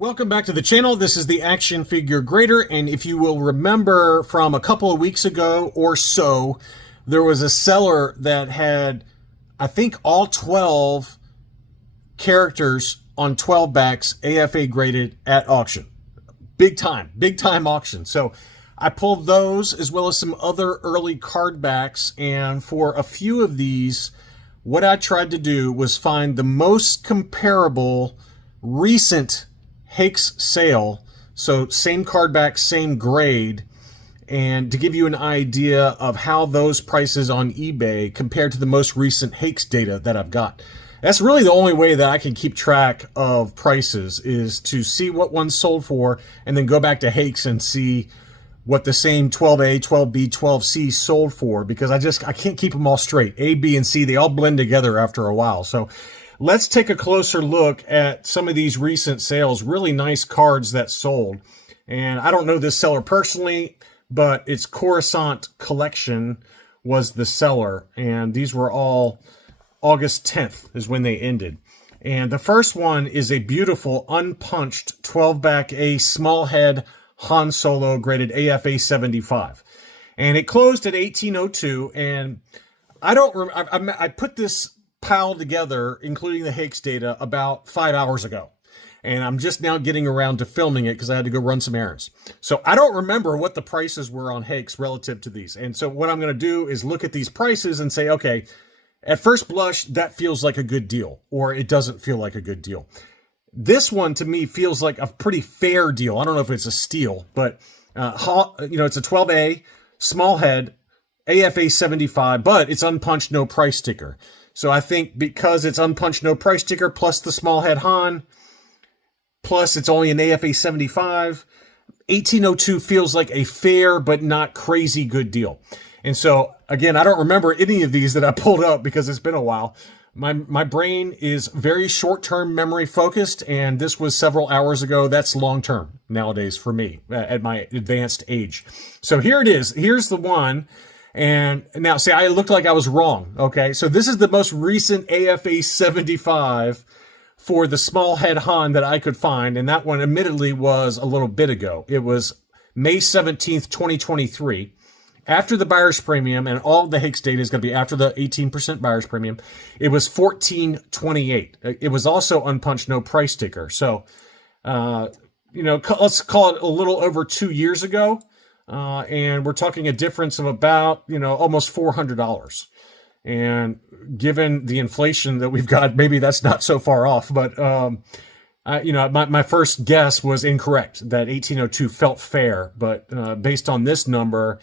Welcome back to the channel. This is the Action Figure Grader, and if you will remember from a couple of weeks ago or so, there was a seller that had, I think, all 12 characters on 12 backs AFA graded at auction. Big time auction. So I pulled those as well as some other early card backs, and for a few of these, what I tried to do was find the most comparable recent Hake's sale, so same card back, same grade, and to give you an idea of how those prices on eBay compare to the most recent Hake's data that I've got. That's really the only way that I can keep track of prices, is to see what one's sold for and then go back to Hake's and see what the same 12A, 12B, 12C sold for, because I can't keep them all straight. A, B, and C, they all blend together after a while. So let's take a closer look at some of these recent sales. Really nice cards that sold. And I don't know this seller personally, but its Coruscant collection was the seller. And these were all August 10th is when they ended. And the first one is a beautiful unpunched 12-back A small head Han Solo graded AFA 75. And it closed at 1802. And I put this pile together, including the Hake's data, about 5 hours ago. And I'm just now getting around to filming it because I had to go run some errands. So I don't remember what the prices were on Hake's relative to these. And so what I'm going to do is look at these prices and say, okay, at first blush, that feels like a good deal, or it doesn't feel like a good deal. This one, to me, feels like a pretty fair deal. I don't know if it's a steal, but it's a 12A, small head, AFA 75, but it's unpunched, no price sticker. So I think because it's unpunched, no price sticker, plus the small head Han, plus it's only an AFA 75, 1802 feels like a fair but not crazy good deal. And so, again, I don't remember any of these that I pulled up because it's been a while. My brain is very short-term memory focused, and this was several hours ago. That's long-term nowadays for me at my advanced age. So here it is. Here's the one. And now, see, I looked like I was wrong, okay? So this is the most recent AFA 75 for the small head Han that I could find, and that one admittedly was a little bit ago. It was May 17th, 2023. After the buyer's premium, and all of the Hake's data is going to be after the 18% buyer's premium, it was $14.28. It was also unpunched, no price sticker. So, let's call it a little over 2 years ago. And we're talking a difference of about, almost $400. And given the inflation that we've got, maybe that's not so far off. But, my first guess was incorrect, that 1802 felt fair. But based on this number,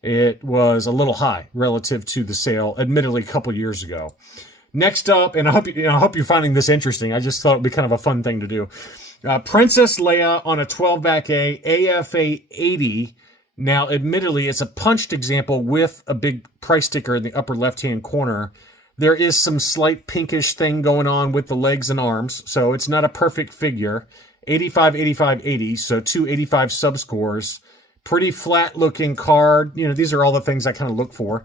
it was a little high relative to the sale, admittedly, a couple years ago. Next up, and I hope you're finding this interesting. I just thought it'd be kind of a fun thing to do. Princess Leia on a 12-back A, AFA 80. Now, admittedly, it's a punched example with a big price sticker in the upper left-hand corner. There is some slight pinkish thing going on with the legs and arms, so it's not a perfect figure. 85, 85, 80, so 285 subscores. Pretty flat-looking card. These are all the things I kind of look for.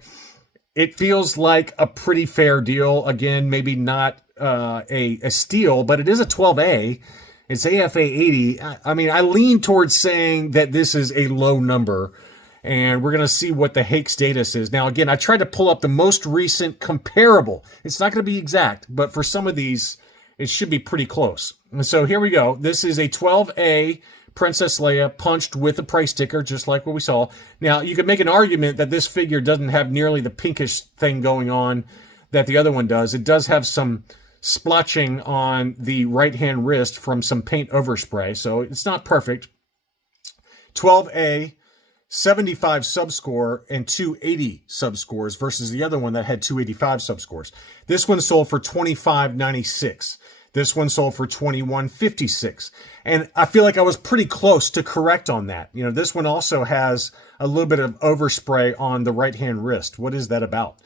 It feels like a pretty fair deal. Again, maybe not a steal, but it is a 12A. It's AFA 80. I lean towards saying that this is a low number, and we're going to see what the Hake's status is. Now, again, I tried to pull up the most recent comparable. It's not going to be exact, but for some of these, it should be pretty close. And so here we go. This is a 12A Princess Leia punched with a price sticker, just like what we saw. Now, you could make an argument that this figure doesn't have nearly the pinkish thing going on that the other one does. It does have some splotching on the right-hand wrist from some paint overspray, so it's not perfect. 12A, 75 subscore, and 280 subscores versus the other one that had 285 subscores. This one sold for $25.96. This one sold for $21.56. And I feel like I was pretty close to correct on that. This one also has a little bit of overspray on the right-hand wrist. What is that about?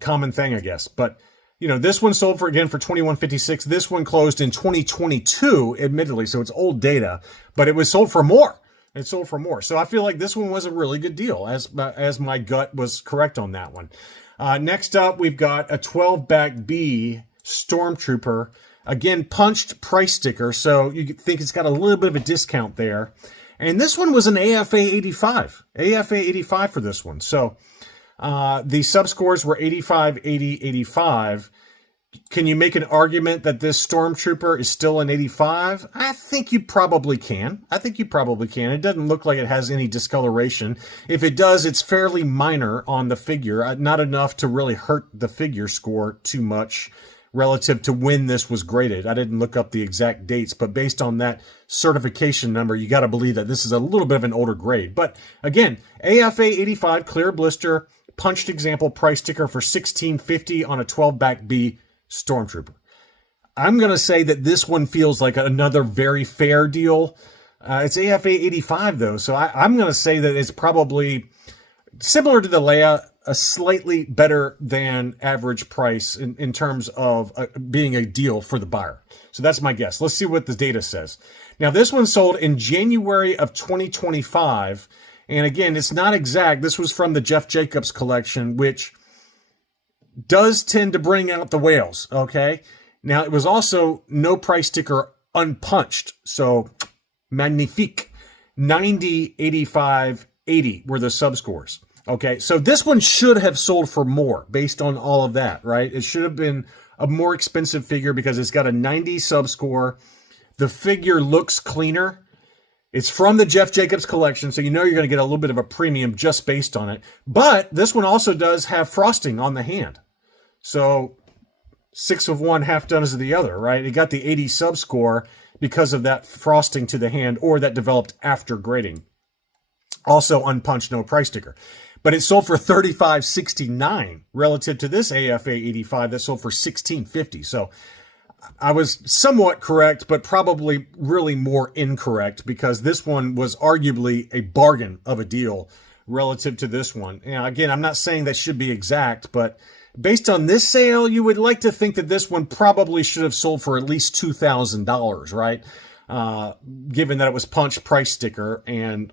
Common thing, I guess. But, this one sold for $21.56. This one closed in 2022, admittedly, so it's old data. But it was sold for more. It sold for more. So I feel like this one was a really good deal, as my gut was correct on that one. Next up, we've got a 12-back B Stormtrooper Again, punched price sticker, so you think it's got a little bit of a discount there. And this one was an AFA 85. AFA 85 for this one. So the subscores were 85, 80, 85. Can you make an argument that this Stormtrooper is still an 85? I think you probably can. It doesn't look like it has any discoloration. If it does, it's fairly minor on the figure, not enough to really hurt the figure score too much relative to when this was graded. I didn't look up the exact dates, but based on that certification number, you got to believe that this is a little bit of an older grade. But again, AFA 85 clear blister, punched example price sticker for $16.50 on a 12-back B Stormtrooper. I'm going to say that this one feels like another very fair deal. It's AFA 85 though, so I'm going to say that it's probably similar to the Leia, a slightly better than average price in terms of being a deal for the buyer. So that's my guess. Let's see what the data says. Now, this one sold in January of 2025. And again, it's not exact. This was from the Jeff Jacobs collection, which does tend to bring out the whales, okay? Now, it was also no price sticker unpunched. So, magnifique. 90, 85, 80 were the subscores. Okay, so this one should have sold for more based on all of that, right? It should have been a more expensive figure because it's got a 90 subscore. The figure looks cleaner. It's from the Jeff Jacobs collection, so you know you're going to get a little bit of a premium just based on it. But this one also does have frosting on the hand. So 6 of one, half done as the other, right? It got the 80 subscore because of that frosting to the hand or that developed after grading. Also unpunched, no price sticker. But it sold for $35.69 relative to this AFA 85 that sold for $16.50. So I was somewhat correct, but probably really more incorrect because this one was arguably a bargain of a deal relative to this one. Now, again, I'm not saying that should be exact, but based on this sale, you would like to think that this one probably should have sold for at least $2,000, right? Given that it was punched price sticker and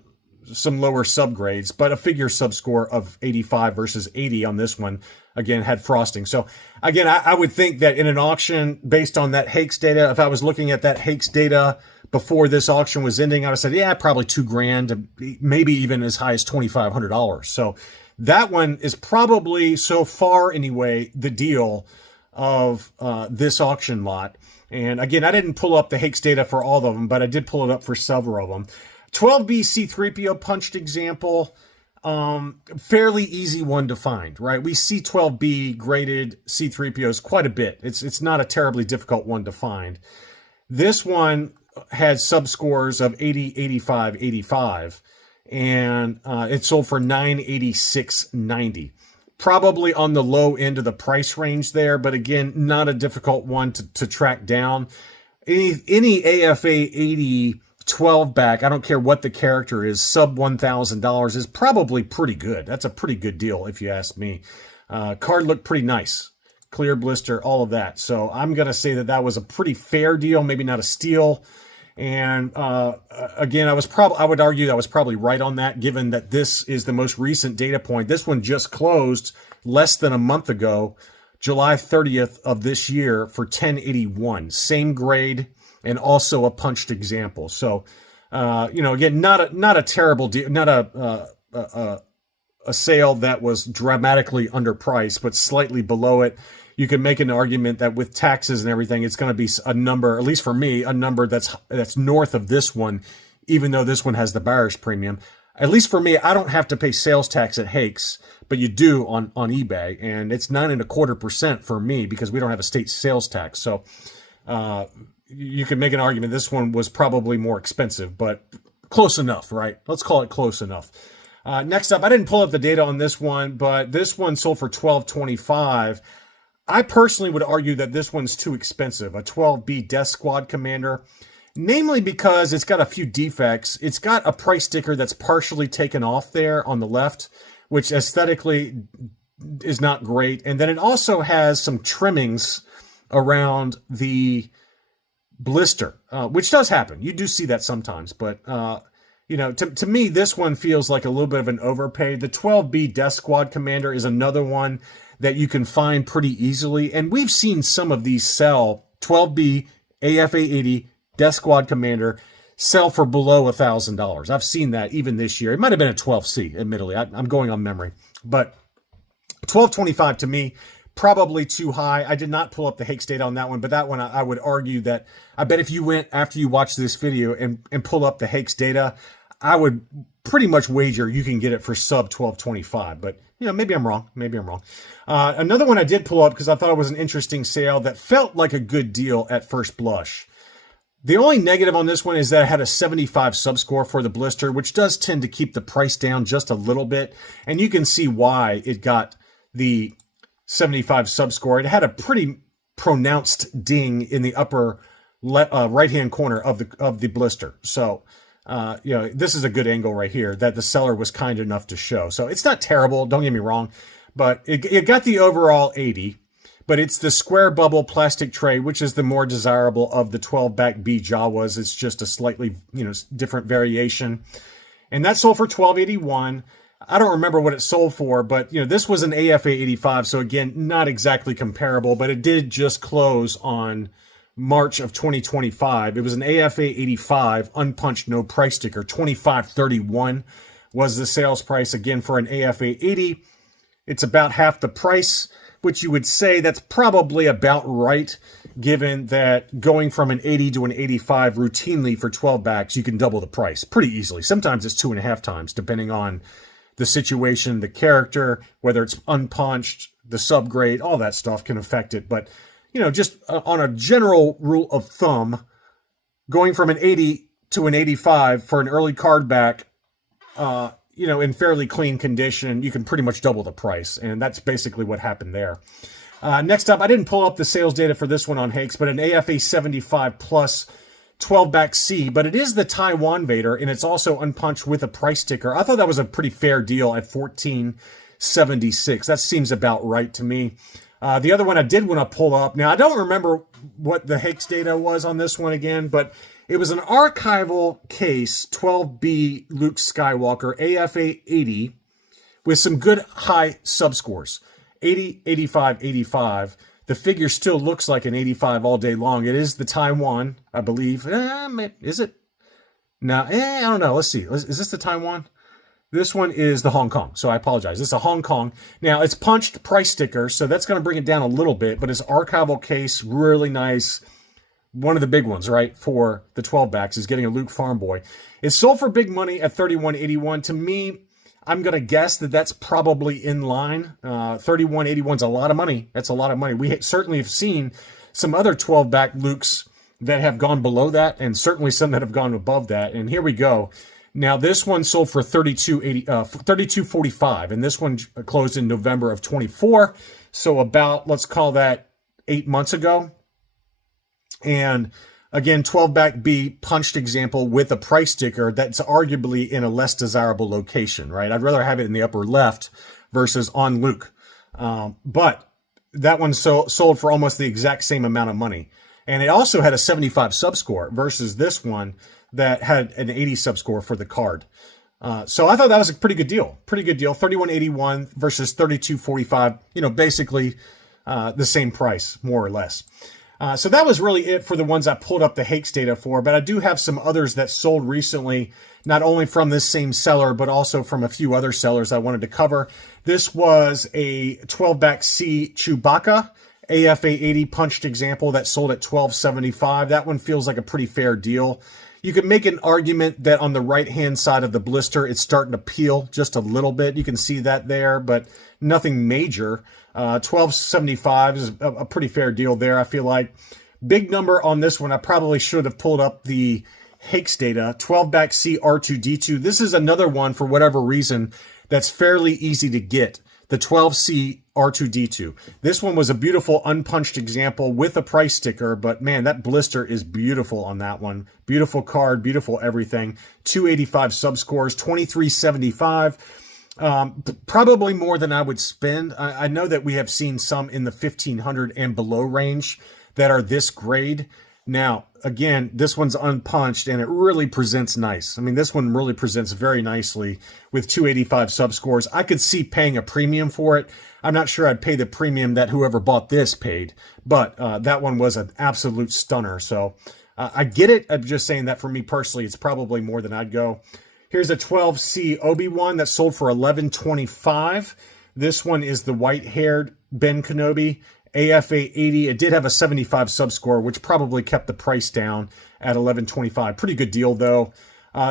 some lower subgrades, but a figure subscore of 85 versus 80 on this one, again, had frosting. So again, I would think that in an auction based on that Hake's data, if I was looking at that Hake's data before this auction was ending, I would have said, yeah, probably $2,000, maybe even as high as $2,500. So that one is probably, so far anyway, the deal of this auction lot. And again, I didn't pull up the Hake's data for all of them, but I did pull it up for several of them. 12B C3PO punched example, fairly easy one to find, right? We see 12B graded C3POs quite a bit. It's not a terribly difficult one to find. This one had subscores of 80, 85, 85, and it sold for $986.90. Probably on the low end of the price range there, but again, not a difficult one to track down. Any AFA 80 12-back, I don't care what the character is, sub $1,000 is probably pretty good. That's a pretty good deal if you ask me. Card looked pretty nice. Clear blister, all of that. So I'm going to say that was a pretty fair deal, maybe not a steal. And again, I would argue I was probably right on that, given that this is the most recent data point. This one just closed less than a month ago, July 30th of this year for 1081. Same grade and also a punched example. So, again, not a terrible deal, not a sale that was dramatically underpriced, but slightly below it. You can make an argument that with taxes and everything, it's going to be a number, at least for me, a number that's north of this one, even though this one has the buyer's premium. At least for me, I don't have to pay sales tax at Hake's, but you do on eBay, and it's 9.25% for me because we don't have a state sales tax. So you can make an argument this one was probably more expensive, but close enough, right? Let's call it close enough. Next up, I didn't pull up the data on this one, but this one sold for $12.25. I personally would argue that this one's too expensive, a 12B Death Squad Commander, namely because it's got a few defects. It's got a price sticker that's partially taken off there on the left, which aesthetically is not great. And then it also has some trimmings around the blister, which does happen. You do see that sometimes, but to me, this one feels like a little bit of an overpay. The 12B Death Squad Commander is another one that you can find pretty easily, and we've seen some of these sell 12B, AFA 80, Death Squad Commander, sell for below $1,000. I've seen that even this year. It might have been a 12C, admittedly. I'm going on memory. But 1225 to me, probably too high. I did not pull up the Hake data on that one, but that one I would argue that I bet if you went after you watched this video and pull up the Hake data, I would pretty much wager you can get it for sub 1225. But you know, maybe I'm wrong. Maybe I'm wrong. Another one I did pull up because I thought it was an interesting sale that felt like a good deal at first blush. The only negative on this one is that it had a 75 subscore for the blister, which does tend to keep the price down just a little bit. And you can see why it got the 75 subscore. It had a pretty pronounced ding in the upper right-hand corner of the blister. So, you know, this is a good angle right here that the seller was kind enough to show. So it's not terrible, don't get me wrong, but it got the overall 80. But it's the square bubble plastic tray, which is the more desirable of the 12-back B Jawas. It's just a slightly, you know, different variation. And that sold for $12.81. I don't remember what it sold for, but, you know, this was an AFA 85. So, again, not exactly comparable, but it did just close on March of 2025. It was an AFA 85, unpunched, no price sticker. $25.31 was the sales price. Again, for an AFA 80, it's about half the price, which you would say that's probably about right, given that going from an 80 to an 85 routinely for 12 backs, you can double the price pretty easily. Sometimes it's 2.5 times, depending on the situation, the character, whether it's unpunched, the subgrade, all that stuff can affect it. But, you know, just on a general rule of thumb, going from an 80 to an 85 for an early card back, you know, in fairly clean condition, you can pretty much double the price. And that's basically what happened there. Next up, I didn't pull up the sales data for this one on Hakes, but an AFA 75 plus 12-back C, but it is the Taiwan Vader, and it's also unpunched with a price sticker. I thought that was a pretty fair deal at $14.76. That seems about right to me. The other one I did want to pull up. Now, I don't remember what the Hakes data was on this one again, but it was an archival case, 12B Luke Skywalker, AFA 80, with some good high subscores, 80, 85, 85. The figure still looks like an 85 all day long. It is the Taiwan, I believe. Is it? No, I don't know. Let's see. Is this the Taiwan? This one is the Hong Kong, so I apologize. This is a Hong Kong. Now, it's punched price sticker, so that's going to bring it down a little bit, but it's archival case, really nice. One of the big ones, right, for the 12 backs is getting a Luke farmboy. It's sold for big money at $31.81. To me, I'm going to guess that that's probably in line. $31.81 is a lot of money. That's a lot of money. We certainly have seen some other 12-back Lukes that have gone below that, and certainly some that have gone above that. And here we go. Now, this one sold for $32.45, and this one closed in November of 24. So about, let's call that 8 months ago. And again, 12-back B punched example with a price sticker that's arguably in a less desirable location, right? I'd rather have it in the upper left versus on Luke. But that one sold for almost the exact same amount of money. And it also had a 75 subscore versus this one that had an 80 subscore for the card. So I thought that was a pretty good deal. Pretty good deal. $31.81 versus $32.45. You know, basically the same price, more or less. So that was really it for the ones I pulled up the Hakes data for, but I do have some others that sold recently, not only from this same seller, but also from a few other sellers I wanted to cover. This was a 12-back C Chewbacca, AFA 80 punched example that sold at $12.75. That one feels like a pretty fair deal. You could make an argument that on the right-hand side of the blister, it's starting to peel just a little bit. You can see that there, but nothing major. $12.75 is a pretty fair deal there, I feel like. Big number on this one. I probably should have pulled up the Hakes data. 12-back C R2-D2. This is another one, for whatever reason, that's fairly easy to get. The 12C R2-D2. This one was a beautiful unpunched example with a price sticker, but man, that blister is beautiful on that one. Beautiful card, beautiful everything. 285 subscores, $23.75. Probably more than I would spend. I know that we have seen some in the 1500 and below range that are this grade. Now, again, this one's unpunched and it really presents nice. I mean, this one really presents very nicely with 285 subscores. I could see paying a premium for it. I'm not sure I'd pay the premium that whoever bought this paid, but that one was an absolute stunner. So I get it. I'm just saying that for me personally, it's probably more than I'd go. Here's a 12C Obi-Wan that sold for $11.25. This one is the white-haired Ben Kenobi. AFA 80. It did have a 75 subscore, which probably kept the price down at $11.25. Pretty good deal, though.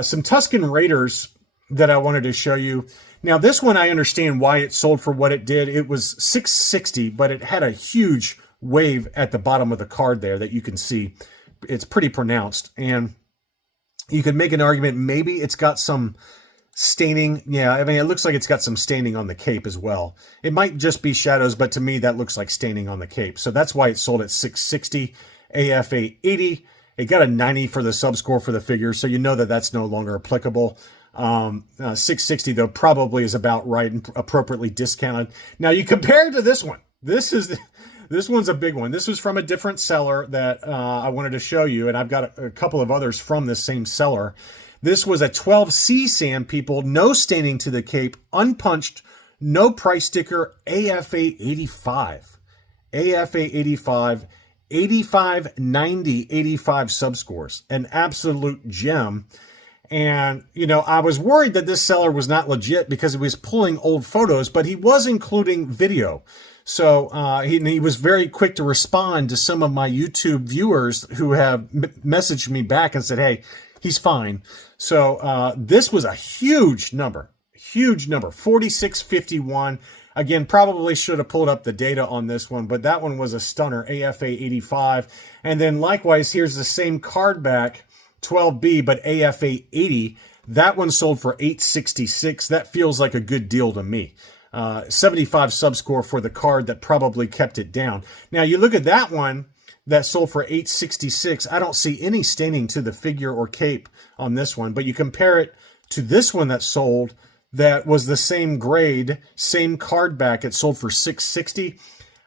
Some Tusken Raiders that I wanted to show you. Now, this one, I understand why it sold for what it did. It was $660, but it had a huge wave at the bottom of the card there that you can see. It's pretty pronounced. And you could make an argument, maybe it's got some staining. Yeah, I mean, it looks like it's got some staining on the cape as well. It might just be shadows, but to me, that looks like staining on the cape. So that's why it sold at $660, AFA 80. It got a 90 for the subscore for the figure, so you know that that's no longer applicable. $660, though, probably is about right and appropriately discounted. Now, you compare it to this one. This one's a big one. This was from a different seller that I wanted to show you, and I've got a couple of others from this same seller. This was a 12C Sam, people, no staining to the cape, unpunched, no price sticker, AFA 85. AFA 85, 85, 90, 85 subscores. An absolute gem. And, you know, I was worried that this seller was not legit because he was pulling old photos, but he was including video. So he was very quick to respond to some of my YouTube viewers who have messaged me back and said, hey, he's fine. So this was a huge number, 4651. Again, probably should have pulled up the data on this one, but that one was a stunner, AFA 85. And then likewise, here's the same Cardback 12B, but AFA 80. That one sold for $866. That feels like a good deal to me. 75 subscore for the card that probably kept it down. Now, you look at that one that sold for $866. I don't see any staining to the figure or cape on this one, but you compare it to this one that sold that was the same grade, same card back. It sold for $660.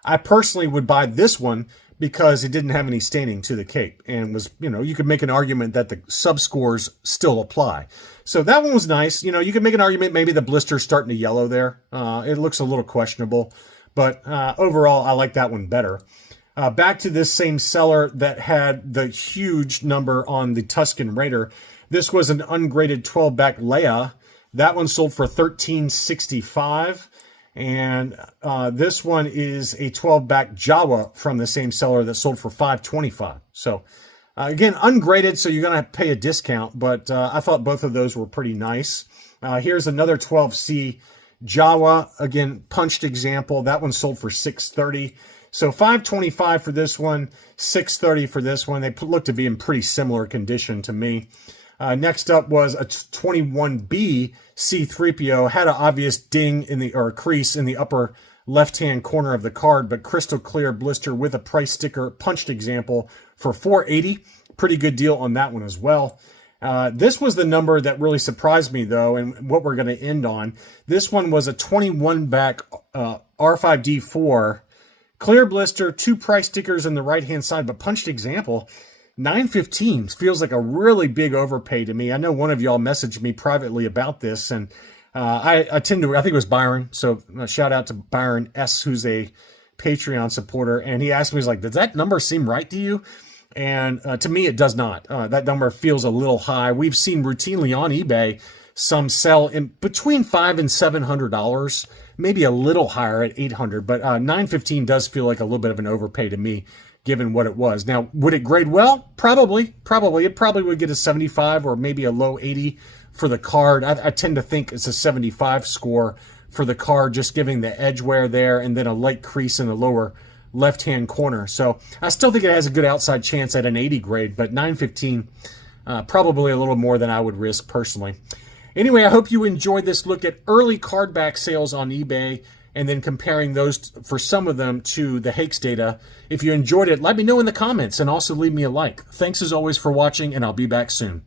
I personally would buy this one because it didn't have any staining to the cape and was, you know, you could make an argument that the subscores still apply. So that one was nice. You know, you could make an argument maybe the blister's starting to yellow there. It looks a little questionable, but overall, I like that one better. Back to this same seller that had the huge number on the Tusken Raider. This was an ungraded 12-back Leia. That one sold for $1365. And this one is a 12-back Jawa from the same seller that sold for $525. So, again, ungraded, so you're going to pay a discount. But I thought both of those were pretty nice. Here's another 12C Jawa. Again, punched example. That one sold for $630. So $525 for this one, $630 for this one. They look to be in pretty similar condition to me. Next up was a 21B C-3PO. Had an obvious ding in the, or a crease in the upper left-hand corner of the card, but crystal clear blister with a price sticker, punched example for $480. Pretty good deal on that one as well. This was the number that really surprised me, though, and what we're going to end on. This one was a 21-back R5D4. Clear blister, 2 price stickers on the right-hand side, but punched example. $915 feels like a really big overpay to me. I know one of y'all messaged me privately about this, and I think it was Byron, so shout out to Byron S., who's a Patreon supporter, and he asked me, he's like, does that number seem right to you? And to me, it does not. That number feels a little high. We've seen routinely on eBay some sell in between $500 and $700, maybe a little higher at $800, but $915 does feel like a little bit of an overpay to me, given what it was. Now, would it grade well? Probably. It probably would get a 75 or maybe a low 80 for the card. I tend to think it's a 75 score for the card, just giving the edge wear there and then a light crease in the lower left-hand corner. So I still think it has a good outside chance at an 80 grade, but $915, probably a little more than I would risk personally. Anyway, I hope you enjoyed this look at early cardback sales on eBay and then comparing those for some of them to the Hake's data. If you enjoyed it, let me know in the comments and also leave me a like. Thanks as always for watching, and I'll be back soon.